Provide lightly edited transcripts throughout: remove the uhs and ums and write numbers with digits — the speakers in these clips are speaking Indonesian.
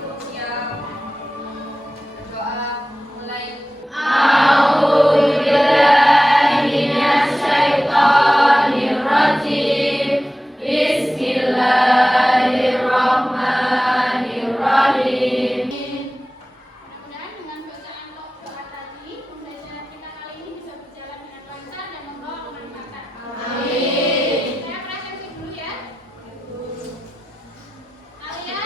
Siap. Berdoa mulai. Mudah-mudahan dengan bacaan doa tadi, pembelajaran kita kali ini bisa berjalan dengan lancar dan membawa kemanfaatan. Amin. Saya presentasi dulu ya. Alia.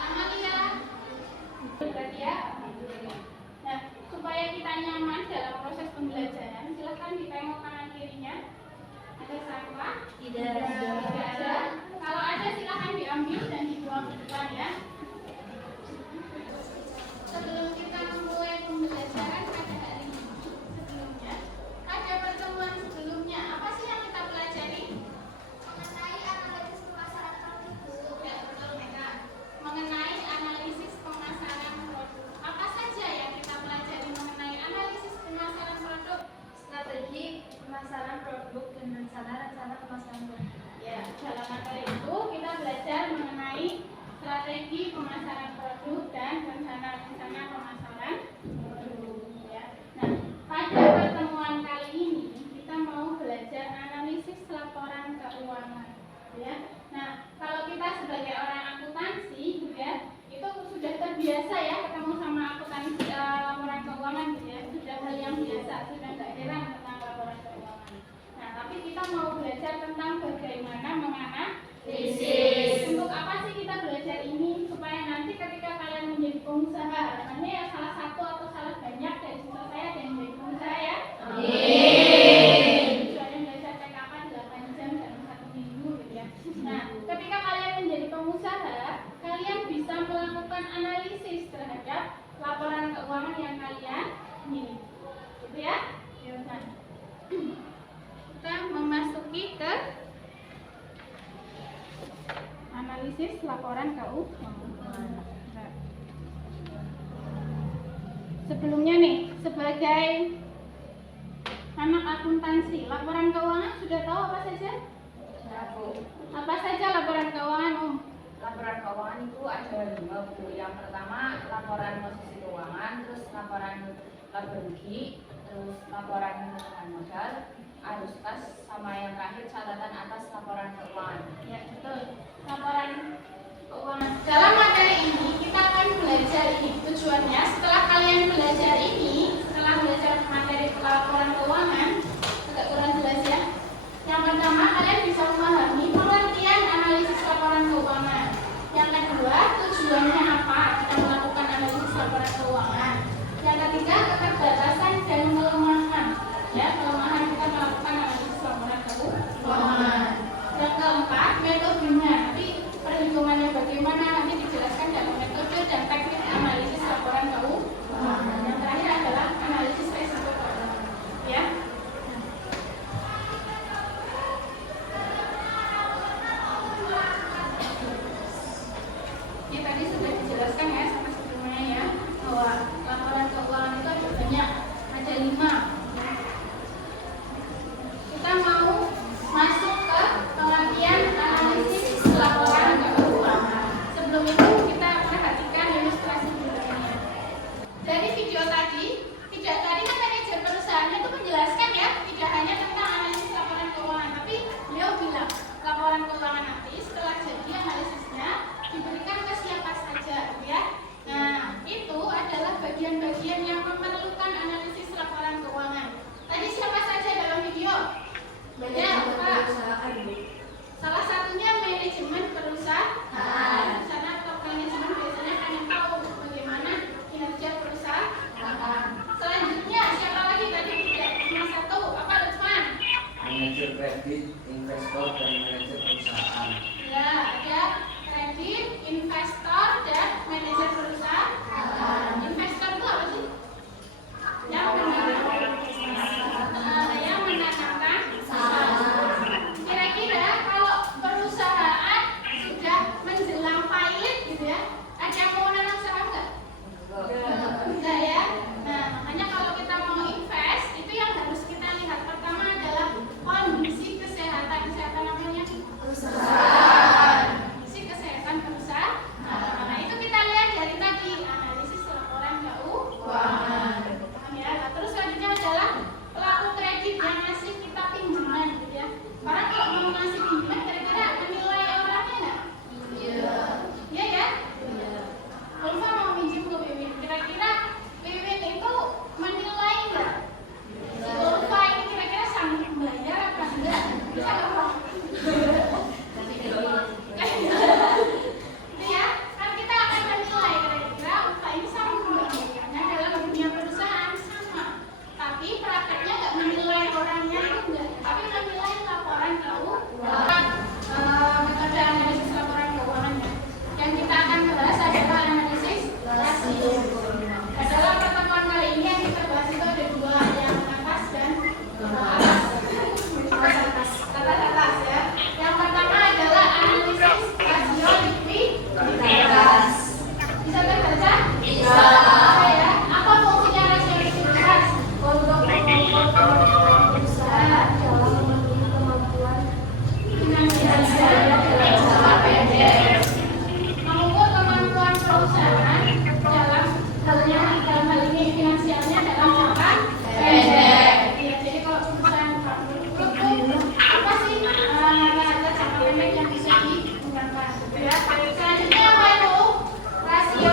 Amalia. Berarti ya. Nah, supaya kita nyaman dalam proses pembelajaran, silahkan ditengok kanan kirinya. Ada sampah? Tidak ada. Kalau ada silahkan diambil dan dibuang ke depan ya. Sebelum kita memulai pembelajaran pada hari ini, sebelumnya pada pertemuan sebelumnya apa sih yang kita pelajari? Mengenai analisis pemasaran produk. Ya, betul Mega. Mengenai analisis pemasaran produk. Apa saja yang kita pelajari mengenai analisis pemasaran produk? Strategi pemasaran produk dan rencana pemasaran produk. Ya, dalam materi itu kita belajar mengenai strategi pemasaran produk dan rencana pemasaran produk. Ya. Nah, pada pertemuan kali ini kita mau belajar analisis laporan keuangan. Ya. Nah, kalau kita sebagai orang akuntansi, ya, itu sudah terbiasa ya ketemu sama akuntansi laporan keuangan, gitu ya. Sudah hal yang biasa, sudah nggak heran tentang laporan keuangan. Nah, tapi kita mau belajar tentang bagaimana menganalisis. Untuk apa sih kita belajar ini? Supaya nanti ketika kalian menjadi pengusaha, harapannya ya salah satu atau salah banyak dari siswa saya ada yang menjadi pengusaha ya. Amin. Tujuannya belajar PKK 8 jam dalam 1 minggu gitu ya. Nah, ketika kalian menjadi pengusaha, kalian bisa melakukan analisis terhadap laporan keuangan yang kalian miliki. Gitu ya? Nah, kita memasuki ke analisis laporan keuangan. Sebelumnya nih, sebagai anak akuntansi, laporan keuangan sudah tahu apa saja? Apa saja laporan keuangan, Om? Laporan keuangan itu ada 5 Bu. Yang pertama laporan posisi keuangan, terus laporan laba rugi, terus laporan penerimaan modal, arus kas, sama yang terakhir catatan atas laporan keuangan. Ya, betul. Laporan keuangan. Dalam materi ini kita akan belajar ini. Tujuannya setelah kalian belajar ini, setelah belajar materi laporan keuangan, agak kurang jelas ya. Yang pertama, kalian bisa memahami pengertian analisis laporan keuangan. Yang kedua, tujuannya apa kita melakukan analisis laporan keuangan. Yang ketiga, keterbatasan dan kelemahan. Ya, kelemahan kita melakukan analisis laporan keuangan. Yang keempat, metodenya. Nanti perhitungannya bagaimana nanti dijelaskan dalam metode dan teknik analisis laporan keuangan. Yang terakhir adalah analisis risiko keuangan. Ya. Ini tadi sudah dijelaskan ya sama sebelumnya ya, bahwa laporan keuangan itu ada banyak, ada 5. Kita mau masuk ke pengertian analisis laporan keuangan. Sebelum itu kita perhatikan ilustrasi dulu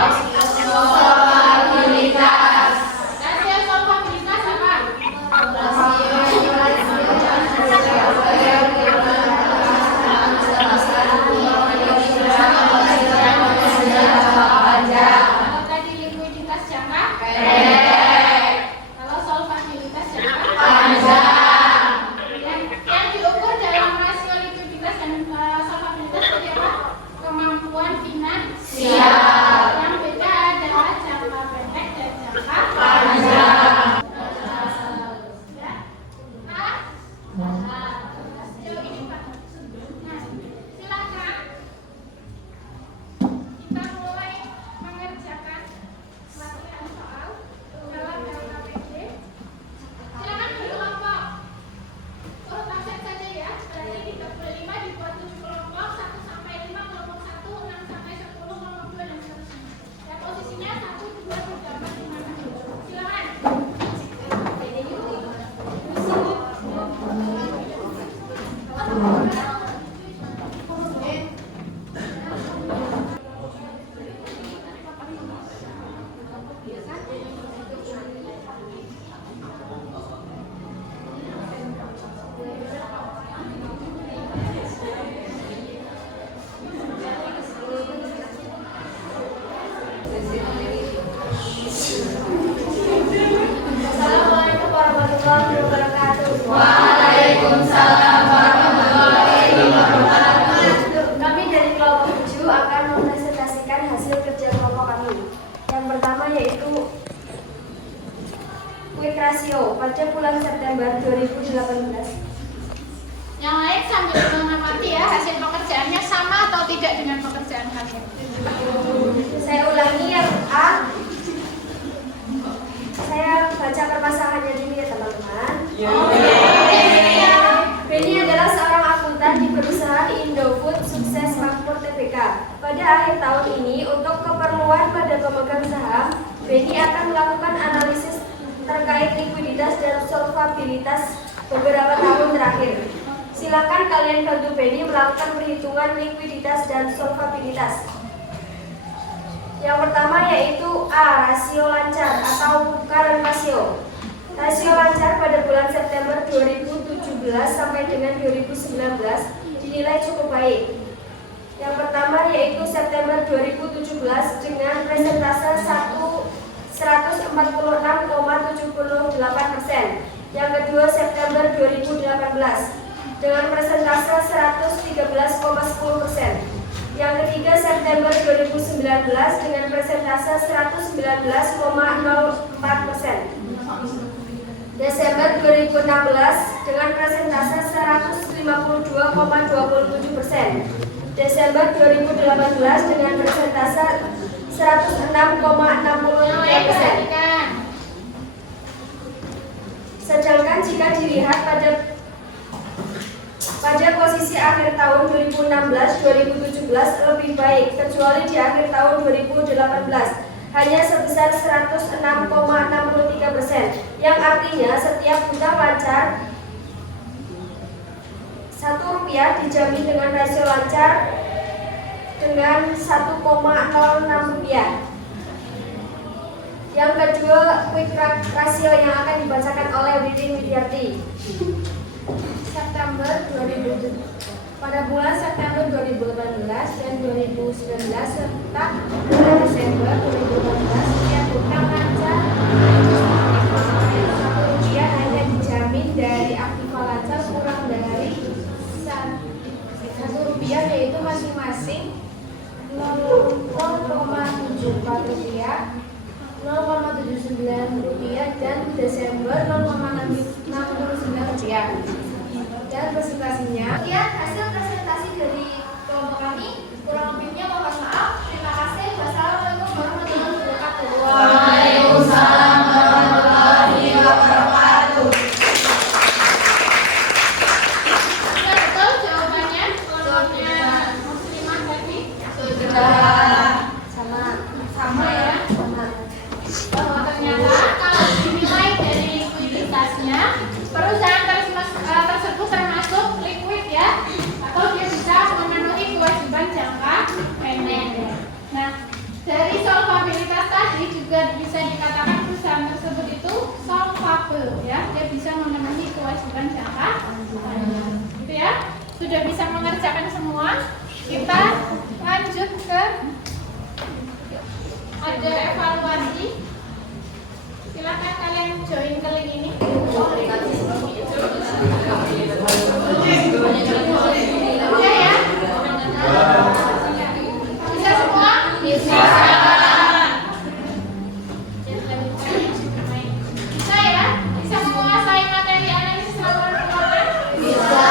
solvabilitas. Rasio solvabilitas apa? Kalau tadi likuiditas jangka Pendek. kalau solvabilitas jangka Panjang. yang diukur dalam rasio likuiditas dan solvabilitas seperti apa? Kemampuan finansial. Yang beda adalah jangka pendek dan jangka Panjang. Ya. Nah, sejauh ini Pak. Nah, silakan kita mulai mengerjakan latihan soal dalam LKPD. Silakan berkelompok. Urut absen saja ya. Berarti di 35 dibuat 7 kelompok, 1 sampai 5 kelompok 1, 6 sampai 10 kelompok 2 dan seterusnya. Dan posisinya 1, 2, 3, 4, 5, 6. Silakan. Assalamualaikum warahmatullahi wabarakatuh. Waalaikumsalam warahmatullahi wabarakatuh. Kami dari kelompok 7 akan mempresentasikan hasil kerja kelompok kami. Yang pertama yaitu quick ratio pada bulan September 2018. Yang lain sambil mengamati ya hasil pekerjaannya sama atau tidak dengan pekerjaan kalian. Saya ulangi yang A. Saya baca permasalahannya dulu ya teman-teman. Beni adalah seorang akuntan di perusahaan Indofood Sukses Makmur Tbk. Pada akhir tahun ini, untuk keperluan pada pemegang saham, Beni akan melakukan analisis terkait likuiditas dan solvabilitas beberapa tahun terakhir. Silakan kalian bantu Beni melakukan perhitungan likuiditas dan solvabilitas. Yang pertama yaitu A. Rasio lancar atau current ratio. Rasio lancar pada bulan September 2017 sampai dengan 2019 dinilai cukup baik. Yang pertama yaitu September 2017 dengan presentase 146,78%. Yang kedua September 2018 dengan presentase 113,10%. Yang ketiga September 2019 dengan presentase 119,04%. Desember 2016 dengan presentase 152,27%. Desember 2018 dengan presentase 106,63%. Sedangkan jika dilihat pada posisi akhir tahun 2016-2017 lebih baik, kecuali di akhir tahun 2018 hanya sebesar 106,63%, yang artinya setiap hutang lancar Rp1 dijamin dengan rasio lancar dengan 1,06 rupiah. Yang kedua, quick ratio yang akan dibacakan oleh Widyarti. September 2017. Pada bulan September 2018 dan 2019 serta bulan Desember 2018 setiap hutang lancar Rp1 hanya dijamin dari aktiva lancar kurang dari Rp1, yaitu masing-masing Rp0,74, Rp0,79 dan Desember Rp0,69. Dan presentasinya. Sekian hasil presentasi dari kelompok kami. Kurang lebihnya mohon maaf. Terima kasih. Wassalamualaikum warahmatullahi wabarakatuh. Waalaikumsalam warahmatullahi wabarakatuh. Sudah betul jawabannya? Kelompoknya Muslimah tadi? Sudah. Sama ya? Sama. Bahwa ternyata kalau dinilai dari likuiditasnya, perusahaan tersebut termasuk liquid ya, atau dia bisa memenuhi kewajiban jangka pendek. Nah, dari solvabilitas dalam jangka panjang. Gitu ya. Sudah bisa mengerjakan semua. Kita lanjut ke ada evaluasi. Silakan kalian join ke link ini. Udah ya? Bisa semua? Bisa. Bisa ya? Bisa menguasai materi analisis laporan keuangan? Bisa.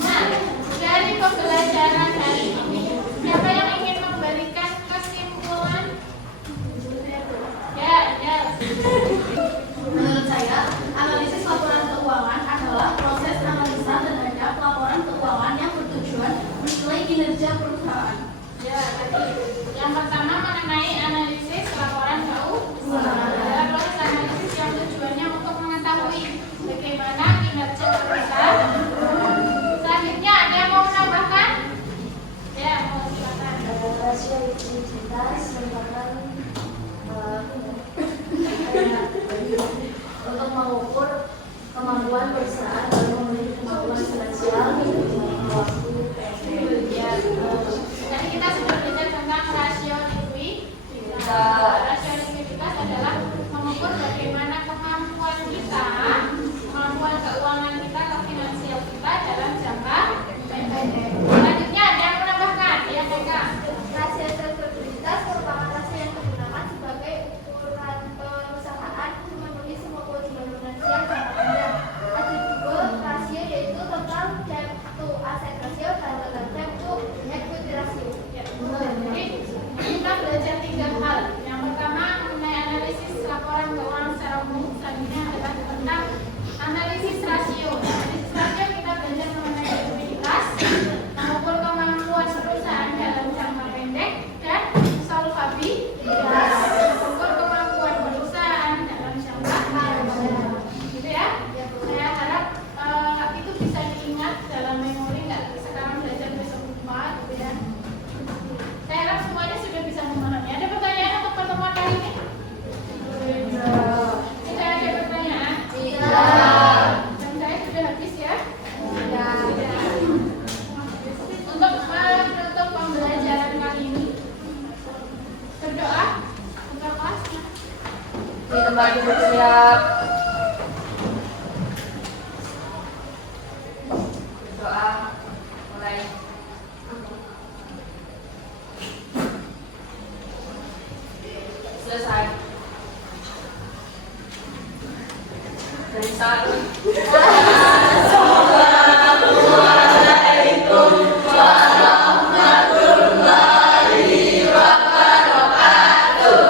Nah, dari pembelajaran hari ini, siapa yang ingin memberikan kesimpulan? Ya. Menurut saya, analisis laporan keuangan adalah proses analisa terhadap laporan keuangan yang bertujuan menilai kinerja perusahaan. Ya, tadi yang pertama mengenai analisis laporan keuangan adalah proses analisis yang tujuannya untuk mengetahui bagaimana kinerja perusahaan. Selanjutnya ada yang mau menambahkan? Ya, mau silakan. Rasio likuiditas merupakan untuk mengukur kemampuan perusahaan dalam memiliki kemampuan finansial waktu Ya, tadi kita sudah belajar tentang rasio likuiditas. Rasio likuiditas adalah mengukur bagaimana kemampuan kita, kemampuan keuangan kita atau finansial kita dalam jangka pendek. Selanjutnya ada yang menambahkan? Ya, Meka. Rasio likuiditas merupakan rasio yang digunakan sebagai ukuran perusahaan untuk memenuhi semua kewajiban finansial jangka panjang. Ada dua rasio yaitu total debt to asset ratio dan total debt to equity ratio. Ya, jadi kita belajar 3 hal. Yang pertama mengenai analisis laporan keuangan secara umum. Selanjutnya adalah tentang analisis rasio. Analisis rasio kita belajar mengenai likuiditas, mengukur kemampuan perusahaan dalam jangka pendek, dan solvabilitas, mengukur kemampuan perusahaan dalam jangka panjang. Gitu ya. Saya harap itu bisa diingat dalam memori, nggak sekarang belajar besok lupa, gitu ya. Saya harap semuanya sudah bisa memahami. Ada pertanyaan untuk pertemuan kali ini? Tidak ada pertanyaan? Dan saya sudah habis ya? Tidak. Untuk menutup pembelajaran kali ini, berdoa untuk kelas. Di tempat duduk siap. Doa mulai. Selesai. Dari saat